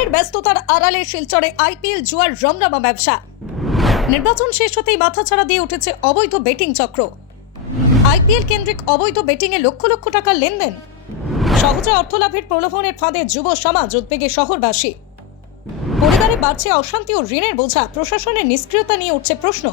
ভোটের ব্যস্ততার আড়ালে শিলচরে আইপিএল জুয়ার রমরমা ব্যবসা। নির্বাচন শেষ হতেই মাথাছাড়া দিয়ে উঠেছে অবৈধ বেটিং চক্র। আইপিএল কেন্দ্রিক অবৈধ বেটিংয়ে লক্ষ লক্ষ টাকার লেনদেন। সহজে অর্থলাভের প্রলোভনের ফাঁদে যুব সমাজ, উদ্বেগে শহরবাসী। পরিবারে বাড়ছে অশান্তি ও ঋণের বোঝা। প্রশাসনের নিষ্ক্রিয়তা নিয়ে উঠছে প্রশ্ন।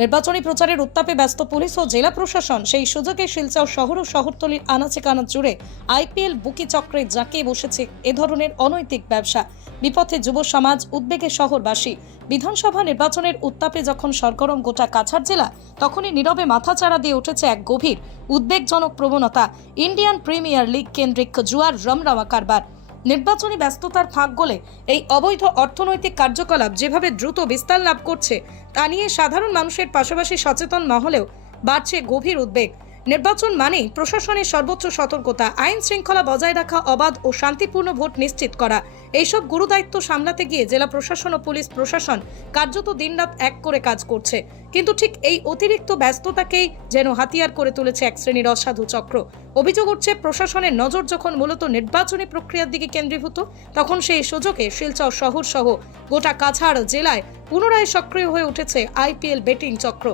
নির্বাচনী প্রচারের উত্তাপে ব্যস্ত পুলিশ ও জেলা প্রশাসন। সেই সুযোগে শিলচর শহর ও শহরতলির আনাচে কানাচ জুড়ে আইপিএল বুকি চক্রে জাঁকিয়ে বসেছে এ ধরনের অনৈতিক ব্যবসা। বিপথে যুব সমাজ, উদ্বেগে শহরবাসী। বিধানসভা নির্বাচনের উত্তাপে যখন সরগরম গোটা কাছাড় জেলা, তখনই নীরবে মাথাচাড়া দিয়ে উঠেছে এক গভীর উদ্বেগজনক প্রবণতা। ইন্ডিয়ান প্রিমিয়ার লিগ কেন্দ্রিক জুয়ার রমরমা কারবার। নির্বাচনী ব্যস্ততার ফাঁক গলে এই অবৈধ অর্থনৈতিক কার্যকলাপ যেভাবে দ্রুত বিস্তার লাভ করছে, তা নিয়ে সাধারণ মানুষের পাশাপাশি সচেতন মহলেও বাড়ছে গভীর উদ্বেগ। নির্বাচন মানেই প্রশাসনের সর্বোচ্চ সতর্কতা, আইন শৃঙ্খলা বজায় রাখা, অবাধ ও শান্তিপূর্ণ ভোট নিশ্চিত করা। এইসব গুরুদায়িত্ব সামলাতে গিয়ে জেলা প্রশাসন ও পুলিশ প্রশাসন কার্যত দিনরাত এক করে কাজ করছে। কিন্তু ঠিক এই অতিরিক্ত ব্যস্ততাকেই যেন হাতিয়ার করে তুলেছে এক শ্রেণীর অসাধু চক্র। অভিযোগ উঠছে, প্রশাসনের নজর যখন মূলত নির্বাচনী প্রক্রিয়ার দিকে কেন্দ্রীভূত, তখন সেই সুযোগে শিলচর শহর সহ গোটা কাছাড় জেলায় পুনরায় সক্রিয় হয়ে উঠেছে আইপিএল বেটিং চক্র।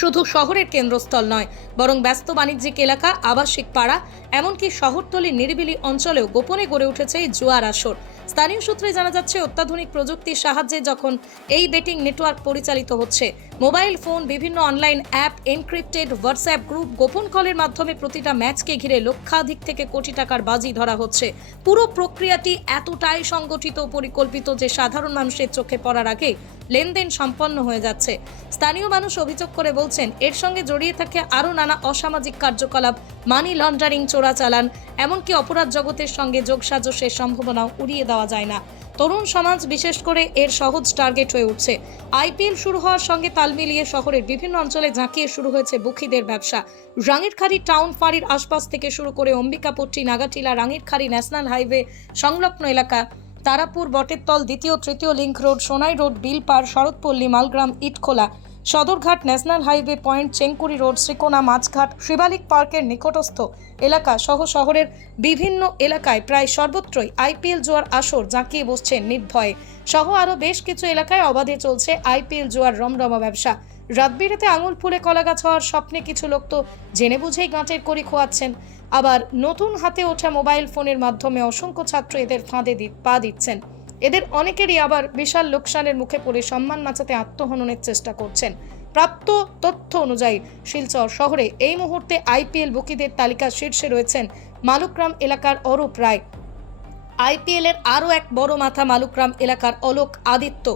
শুধু শহরের কেন্দ্রস্থল নয়, বরং ব্যস্ত বাণিজ্যিক এলাকা, আবাসিক পাড়া, এমনকি শহরতলির নিরিবিলি অঞ্চলেও গোপনে গড়ে উঠেছে এই জুয়ার আসর। স্থানীয় সূত্রে জানা যাচ্ছে, অত্যাধুনিক প্রযুক্তির সাহায্যে যখন এই বেটিং নেটওয়ার্ক পরিচালিত হচ্ছে, মোবাইল ফোন, বিভিন্ন online app, encrypted WhatsApp group, গোপন কলের মাধ্যমে প্রতিটা ম্যাচকে ঘিরে লক্ষাধিক থেকে কোটি টাকার বাজি ধরা হচ্ছে। পুরো প্রক্রিয়াটি এতটাই সংগঠিত ও পরিকল্পিত যে সাধারণ মানুষের চোখে পড়ার আগে লেনদেন সম্পন্ন হয়ে যাচ্ছে। স্থানীয় মানুষ অভিযোগ করে বলছেন, এর সঙ্গে জড়িয়ে থাকে আরও নানা অসামাজিক কার্যকলাপ, মানি লন্ডারিং, চোরাচালান, এমনকি অপরাধ জগতের সঙ্গে যোগসাজশের সম্ভাবনাও উড়িয়ে দেওয়া যায় না। তরুণ সমাজ বিশেষ করে এর সহজ টার্গেট হয়ে উঠছে। আইপিএল শুরু হওয়ার সঙ্গে তাল মিলিয়ে শহরের বিভিন্ন অঞ্চলে জাঁকিয়ে শুরু হয়েছে বুকিদের ব্যবসা। রাঙিরখাড়ি টাউন ফাঁড়ির আশপাশ থেকে শুরু করে অম্বিকাপট্টি, নাগাটিলা, রাঙিরখাড়ি ন্যাশনাল হাইওয়ে সংলগ্ন এলাকা, তারাপুর, বটেরতল, দ্বিতীয় তৃতীয় link road, Sonai road, Bilpar, Saratpalli, Malugram, Itkhola, Sadarghat, national highway point, Chenkuri road, Srikona, Machhghat, Shivalik পার্কের নিকটস্থ এলাকা সহ শহরের বিভিন্ন এলাকায় প্রায় সর্বত্রই আইপিএল জুয়ার আসর জাঁকিয়ে বসছে নির্ভয়ে। সহ আরও বেশ কিছু এলাকায় অবাধে চলছে আইপিএল জুয়ার রমরমা ব্যবসা। রাত বিরেতে আঙুল ফুলে কলাগাছ হওয়ার স্বপ্নে কিছু লোক তো জেনে বুঝেই গাঁটের কড়ি খোয়াচ্ছেন। আবার নতুন হাতে ওঠা মোবাইল ফোনের মাধ্যমে অসংখ্য ছাত্র এদের ফাঁদে পা দিচ্ছেন। এদের অনেকেরই আবার বিশাল লোকসানের মুখে পড়ে সম্মান বাঁচাতে আত্মহননের চেষ্টা করছেন। প্রাপ্ত তথ্য অনুযায়ী শিলচর শহরে এই মুহূর্তে আইপিএল বুকিদের তালিকার শীর্ষে রয়েছেন মালুগ্রাম এলাকার অরূপ রায়। আইপিএল এর আরও এক বড় মাথা মালুগ্রাম এলাকার অলোক আদিত্য,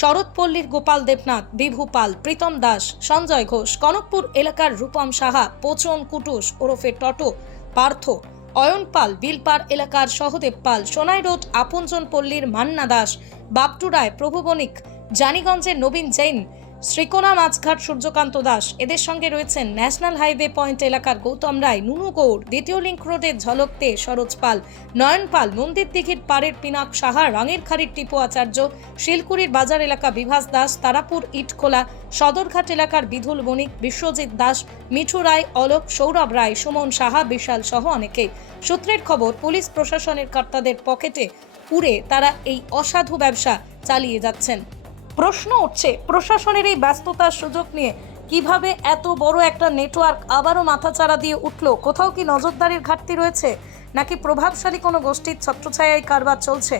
শরৎপল্লীর গোপাল দেবনাথ, বিভু পাল, প্রীতম দাস, সঞ্জয় ঘোষ, কনকপুর এলাকার রূপম সাহা, পোচন কুটুস ওরফে টটো, পার্থ, অয়ন পাল, বিলপাড় এলাকার সহদেব পাল, সোনাই রোড আপনজন পল্লীর মান্না দাস, বাপটু রায়, প্রভু বণিক, জানিগঞ্জের নবীন জৈন, শ্রীকোনা মাছঘাট সূর্যকান্ত দাস। এদের সঙ্গে রয়েছেন ন্যাশনাল হাইওয়ে পয়েন্ট এলাকার গৌতম রায়, নুনু গৌড়, দ্বিতীয় লিংক রোডের ঝলকতে সরোজ পাল, নয়ন পাল, মন্দির দিঘির পাড়ের পিনাক সাহা, রাঙেরখাড়ির টিপু আচার্য, শিলকুড়ির বাজার এলাকা বিভাস দাস, তারাপুর ইটখোলা, সদরঘাট এলাকার বিধুল বণিক, বিশ্বজিৎ দাস, মিঠু রায়, অলোক, সৌরভ রায়, সুমন সাহা, বিশাল সহ অনেকেই। সূত্রের খবর, পুলিশ প্রশাসনের কর্তাদের পকেটে পুরে তারা এই অসাধু ব্যবসা চালিয়ে যাচ্ছেন। প্রশ্ন উঠছে, প্রশাসনের এই ব্যস্ততার সুযোগ নিয়ে কিভাবে এত বড় একটা নেটওয়ার্ক আবারও মাথাচাড়া দিয়ে উঠল? কোথাও কি নজরদারির ঘাটতি রয়েছে, নাকি প্রভাবশালী কোনো গোষ্ঠীর ছত্রছায়ায় কারবার চলছে?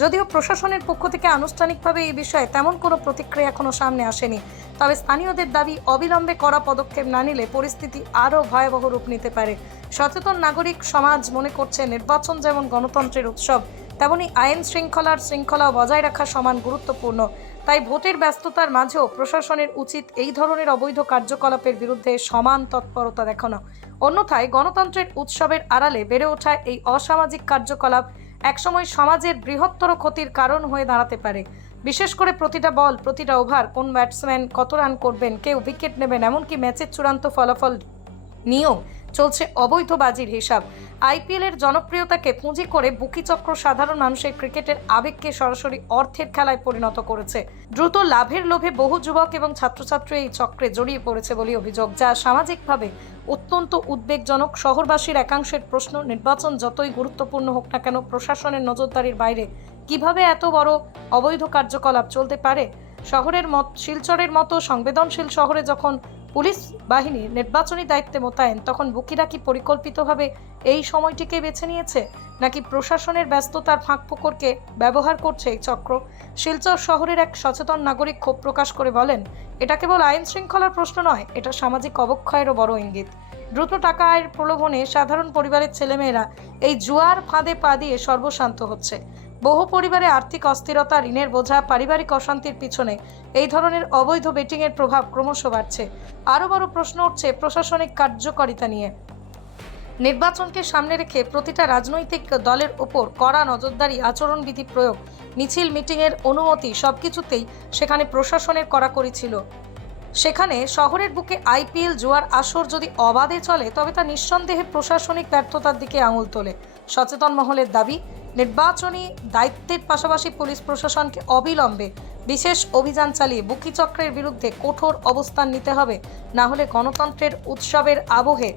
যদিও প্রশাসনের পক্ষ থেকে আনুষ্ঠানিকভাবে এই বিষয়ে তেমন কোনো প্রতিক্রিয়া এখনো সামনে আসেনি, তবে স্থানীয়দের দাবি, অবিলম্বে কড়া পদক্ষেপ না নিলে পরিস্থিতি আরও ভয়াবহ রূপ নিতে পারে। সচেতন নাগরিক সমাজ মনে করছে, নির্বাচন যেমন গণতন্ত্রের উৎসব, তেমনি আইন শৃঙ্খলা বজায় রাখা সমান গুরুত্বপূর্ণ। তাই ভোটের ব্যস্ততার মাঝেও প্রশাসনের উচিত এই ধরনের অবৈধ কার্যকলাপের বিরুদ্ধে সমান তৎপরতা দেখানো। অন্যথায় গণতন্ত্রের উৎসবের আড়ালে বেড়ে ওঠা এই অসামাজিক কার্যকলাপ একসময় সমাজের বৃহত্তর ক্ষতির কারণ হয়ে দাঁড়াতে পারে। বিশেষ করে প্রতিটা বল, প্রতিটা ওভার, কোন ব্যাটসম্যান কত রান করবেন, কেউ উইকেট নেবেন, এমনকি ম্যাচের চূড়ান্ত ফলাফল নিয়েও চলছে অবৈধ বাজির হিসাব। আইপিএল এর জনপ্রিয়তাকে পুঁজি করে বুকি চক্র সাধারণ মানুষের ক্রিকেটের আবেগকে সরাসরি অর্থের খেলায় পরিণত করেছে। দ্রুত লাভের লোভে বহু যুবক এবং ছাত্রছাত্রী এই চক্রে জড়িয়ে পড়েছে বলে অভিযোগ, যা সামাজিকভাবে অত্যন্ত উদ্বেগজনক। শহরবাসীর একাংশের প্রশ্ন, নির্বাচন যতই গুরুত্বপূর্ণ হোক না কেন, প্রশাসনের নজরদারির বাইরে কিভাবে এত বড় অবৈধ কার্যকলাপ চলতে পারে? শহরের শিলচরের মতো সংবেদনশীল শহরে যখন পুলিশ বাহিনী নির্বাচনী দায়িত্বে মোতায়েন, তখন বুকিরা কি পরিকল্পিতভাবে এই সময়টিকে বেছে নিয়েছে, নাকি প্রশাসনের ব্যস্ততার ফাঁকফোকরকে ব্যবহার করছে এই চক্র? শিলচর শহরের এক সচেতন নাগরিক ক্ষোভ প্রকাশ করে বলেন, এটা কেবল আইন শৃঙ্খলার প্রশ্ন নয়, এটা সামাজিক অবক্ষয়েরও বড় ইঙ্গিত। দ্রুত টাকা আয়ের প্রলোভনে সাধারণ পরিবারের ছেলেমেয়েরা এই জুয়ার ফাঁদে পা দিয়ে সর্বশান্ত হচ্ছে। বহু পরিবারে আর্থিক অস্থিরতা, ঋণের বোঝা, পারিবারিক অশান্তির পিছনে এই ধরনের অবৈধ বেটিংয়ের প্রভাব ক্রমশ বাড়ছে। আরও বড় প্রশ্ন উঠছে প্রশাসনিক কার্যকারিতা নিয়ে। নির্বাচনকে সামনে রেখে প্রতিটা রাজনৈতিক দলের ওপর কড়া নজরদারি, আচরণবিধি প্রয়োগ, মিছিল মিটিংয়ের অনুমতি সবকিছুতেই সেখানে প্রশাসনের কড়াকড়ি ছিল। সেখানে শহরের বুকে আইপিএল জুয়ার আসর যদি অবাধে চলে, তবে তা নিঃসন্দেহে প্রশাসনিক ব্যর্থতার দিকে আঙুল তোলে। সচেতন মহলের দাবি, নির্বাচনী দায়িত্বের পাশাপাশি পুলিশ প্রশাসনকে অবিলম্বে বিশেষ অভিযান চালিয়ে বুকি চক্রের বিরুদ্ধে কঠোর অবস্থান নিতে হবে। না হলে গণতন্ত্রের উৎসবের আবহে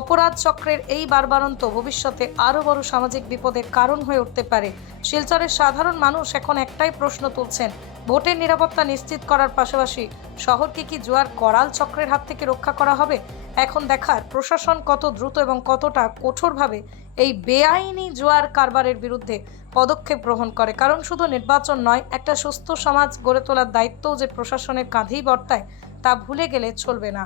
অপরাধ চক্রের এই বারবারন্ত ভবিষ্যতে আরও বড় সামাজিক বিপদের কারণ হয়ে উঠতে পারে। শিলচরের সাধারণ মানুষ এখন একটাই প্রশ্ন তুলছেন, ভোটের নিরাপত্তা নিশ্চিত করার পাশাপাশি শহরকে কি জুয়ার করাল চক্রের হাত থেকে রক্ষা করা হবে? এখন দেখার প্রশাসন কত দ্রুত এবং কতটা কঠোরভাবে এই বেআইনি জুয়ার কারবারের বিরুদ্ধে পদক্ষেপ গ্রহণ করে। কারণ শুধু নির্বাচন নয়, একটা সুস্থ সমাজ গড়ে তোলার দায়িত্বও যে প্রশাসনের কাঁধেই বর্তায়, তা ভুলে গেলে চলবে না।